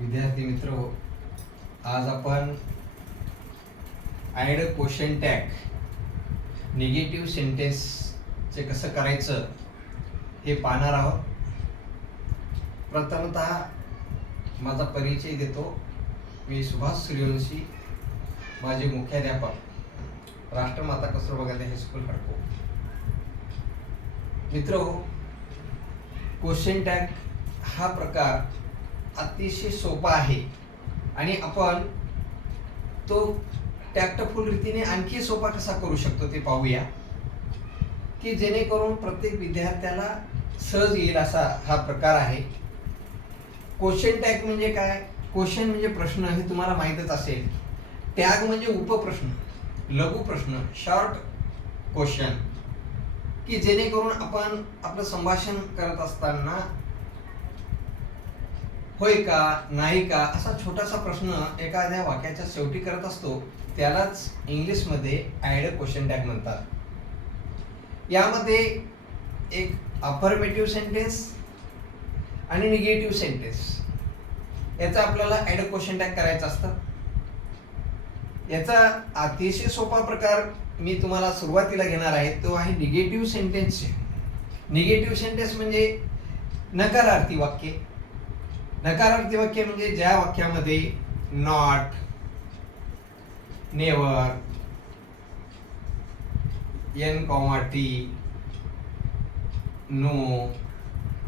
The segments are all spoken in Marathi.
विद्यार्थी मित्र, आज आपण ॲड क्वेश्चन टॅग निगेटिव्ह सेंटेन्सचे कसं करायचं हे पाहणार आहोत. प्रथमतः माझा परिचय देतो. मी सुभाष सूर्यवंशी, माझे मुख्याध्यापक, राष्ट्रमाता कस्तुरबा गांधी हायस्कूल खडको. मित्रो, क्वेश्चन टॅग हा प्रकार अतिशय सोपा आहे आणि आपण तो टॅक्टफुल रीतीने आणखी सोपा कसा करू शकतो ते पाहूया, की जेणेकरून प्रत्येक विद्यार्थ्याला सहज येईल असा हा प्रकार आहे. क्वेश्चन टॅग म्हणजे काय? क्वेश्चन म्हणजे प्रश्न, हे तुम्हाला माहीतच असेल. टॅग म्हणजे उपप्रश्न, लघु प्रश्न, शॉर्ट क्वेश्चन, की जेणेकरून आपण आपलं संभाषण करत असताना होय का नाही का असा छोटासा प्रश्न एखाद्या वाक्याच्या शेवटी करत असतो, त्यालाच इंग्लिशमध्ये ॲड क्वेश्चन टॅग म्हणतात. यामध्ये एक अफर्मेटिव्ह सेंटेन्स आणि निगेटिव्ह सेंटेन्स याचा आपल्याला ॲड क्वेश्चन टॅग करायचा असतं. याचा अतिशय सोपा प्रकार मी तुम्हाला सुरुवातीला घेणार आहे, तो आहे निगेटिव्ह सेंटेन्सचे. निगेटिव्ह सेंटेन्स म्हणजे नकारार्थी वाक्य. नकारार्थी वाक्य म्हणजे ज्या वाक्यामध्ये नॉट, नेवर, टी, नो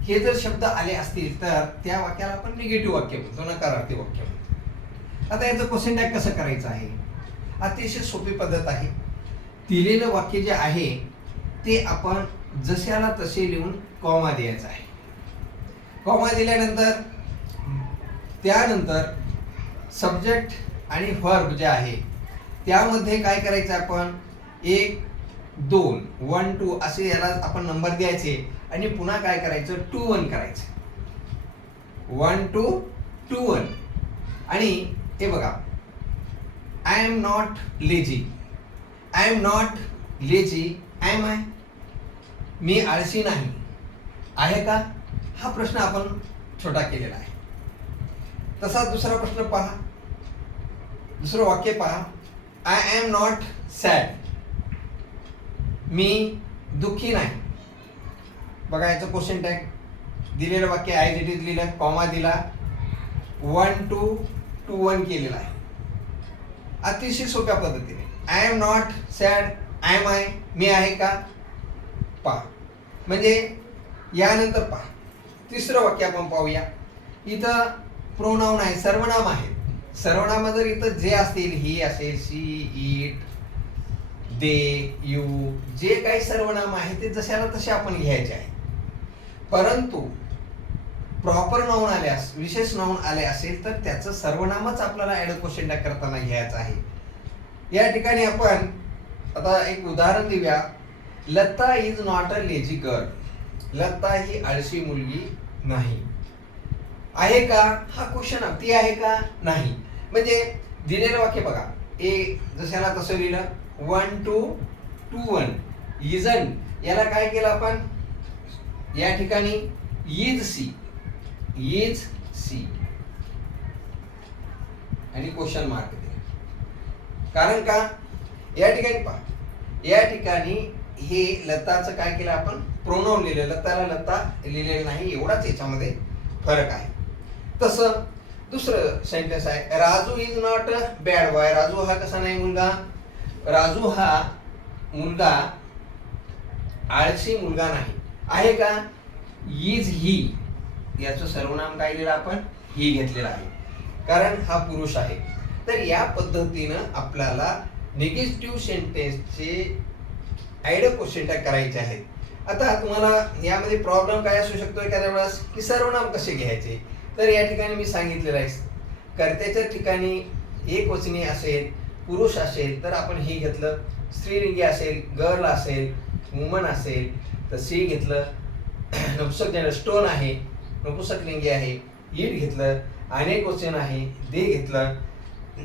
हे जर शब्द आले असतील तर त्या वाक्याला आपण निगेटिव्ह वाक्य म्हणतो, नकारार्थी वाक्य म्हणतो. आता याचं क्वेश्चन टॅग कसं करायचं आहे? अतिशय सोपी पद्धत आहे. दिलेलं वाक्य जे आहे ते आपण जशाला तसे लिहून कॉमा द्यायचा आहे. कॉमा दिल्यानंतर त्यानंतर सब्जेक्ट आणि व्हर्ब जे आहे त्यामध्ये काय करायचं, आपण 1, 2, 1, 2 असे याला आपण नंबर द्यायचे आणि पुन्हा काय करायचं, 2, 1 करायचं. 1, 2, 2, 1. आणि हे बघा, I am not lazy. I am not lazy. Am I? मी आळशी नाही आहे का? हा प्रश्न आपण छोटा केलेला आहे. तसा दुसरा प्रश्न पहा, दुसरं वाक्य पहा, आय एम नॉट सॅड. मी दुःखी नाही. बघा, याचं क्वेश्चन टॅग दिलेलं वाक्य ॲज इट इज लिहिलं, कॉमा दिला, 1, 2, 2, 1 केलेला आहे. अतिशय सोप्या पद्धतीने I am not sad, am I? मी आहे का? पहा. म्हणजे यानंतर पहा, तिसरं वाक्य आपण पाहूया. इथं प्रोनाउन आहे, सर्वनाम आहे. सर्वनाम जर इथं जे असतील, ही असेल, शी, इट, दे, यू, जे काही सर्वनाम आहे ते जशाला तसे आपण घ्यायचे आहे. परंतु प्रॉपर नाउन आल्यास, विशेष नाउन आले असेल तर त्याचं सर्वनामच आपल्याला ॲड क्वेश्चन टॅग करताना घ्यायचं आहे. या ठिकाणी आपण आता एक उदाहरण देऊया. Lata is not a lazy girl. Lata ही आळशी मुलगी नाही. आहे का? हा क्वेश्चन. ती आहे का? नाही. म्हणजे दिलेलं वाक्य बघा, जशाला तसं लिहिलं, 1, 2, 2, 1. इजंट याला काय केलं आपण, या ठिकाणी इज सी, इज सी आणि क्वेश्चन मार्क दिला. कारण का? या ठिकाणी पहा, या ठिकाणी हे लताचं काय केलं आपण, प्रोनाउन लिहिलं, लताला लता लिहिलेलं नाही, एवढाच याच्यामध्ये फरक आहे. तसं दुसरं सेंटेन्स आहे, Raju is not a bad boy. Raju हा कसा नाही मुलगा? राजू हा मुलगा आळशी मुलगा नाही. आहे का? Is he. याचं सर्वनाम काय लिहिलं आपण, ही घेतलेलं आहे, कारण हा पुरुष आहे. तर या पद्धतीनं आपल्याला निगेटिव्ह सेंटेन्सचे ॲड क्वेश्चन टॅग करायचे आहेत. आता तुम्हाला यामध्ये प्रॉब्लेम काय असू शकतो एखाद्या वेळेस, की सर्वनाम कसे घ्यायचे. तर या ठिकाणी मी सांगितलेलं आहे, कर्त्याच्या ठिकाणी एकवचनी असेल, पुरुष असेल तर आपण ही घेतलं, स्त्रीलिंगी असेल, गर्ल असेल, वुमन असेल तर सी घेतलं, नपुंसक स्टोन आहे, नपुंसकलिंगी आहे, इट घेतलं, अनेक वचन आहे, दे घेतलं,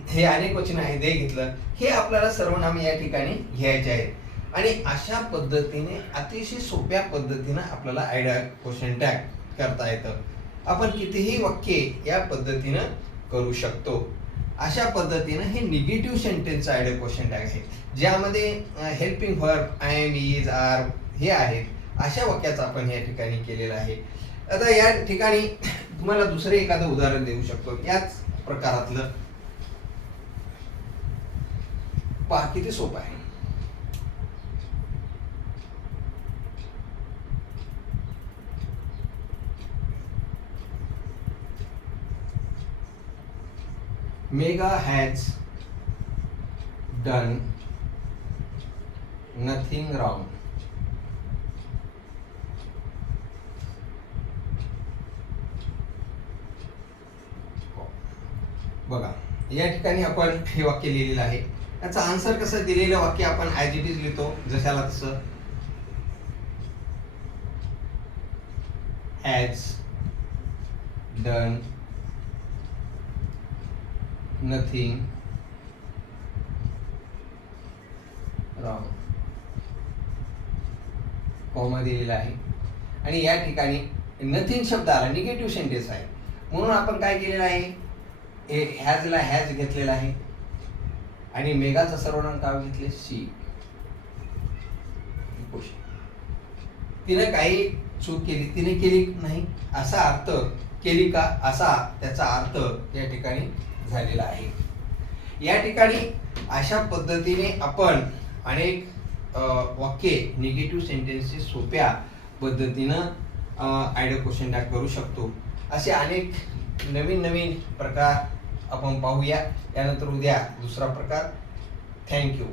हे अनेक वचन आहे, दे घेतलं. हे आपल्याला सर्वनाम या ठिकाणी घ्यायचे आहेत. आणि अशा पद्धतीने अतिशय सोप्या पद्धतीनं आपल्याला ॲड क्वेश्चन टॅग करता येतं. आपण कितीही वाक्ये या पद्धतीनं करू शकतो. अशा पद्धतीनं हे निगेटिव्ह सेंटेन्सचं आयडियल क्वेश्चन टॅग आहे, ज्यामध्ये helping verb am, is, are हे आहेत. अशा वाक्याचं आपण या ठिकाणी केलेलं आहे. आता या ठिकाणी तुम्हाला दुसरं एखादं उदाहरण देऊ शकतो याच प्रकारातलं. पहा किती सोपं आहे. Mega has done nothing wrong. बघा या ठिकाणी आपण हे वाक्य लिहिलेलं आहे. याचा आन्सर कसं दिलेलं वाक्य आपण ॲज इट इज लिहितो, जशाला तसं. Has done nothing wrong, comma दिलेला आहे. आणि या ठिकाणी नथिंग शब्द आला, निगेटिव्ह सेंटेन्स आहे, म्हणून आपण काय केलेलं आहे, हॅजला हॅज घेतलेला आहे आणि मेगाचं सर्वनाम काय घेतले, शी. तिने काही चूक केली, तिने केली नाही असा अर्थ, केली का असा त्याचा अर्थ या ठिकाणी झालेला आहे. या ठिकाणी अशा पद्धतीने आपण अनेक वाक्ये निगेटिव्ह सेंटेन्सचे सोप्या पद्धतीनं आयडियल क्वेश्चन टॅग करू शकतो. असे अनेक नवीन नवीन प्रकार आपण पाहूया. यानंतर उद्या दुसरा प्रकार. थँक्यू.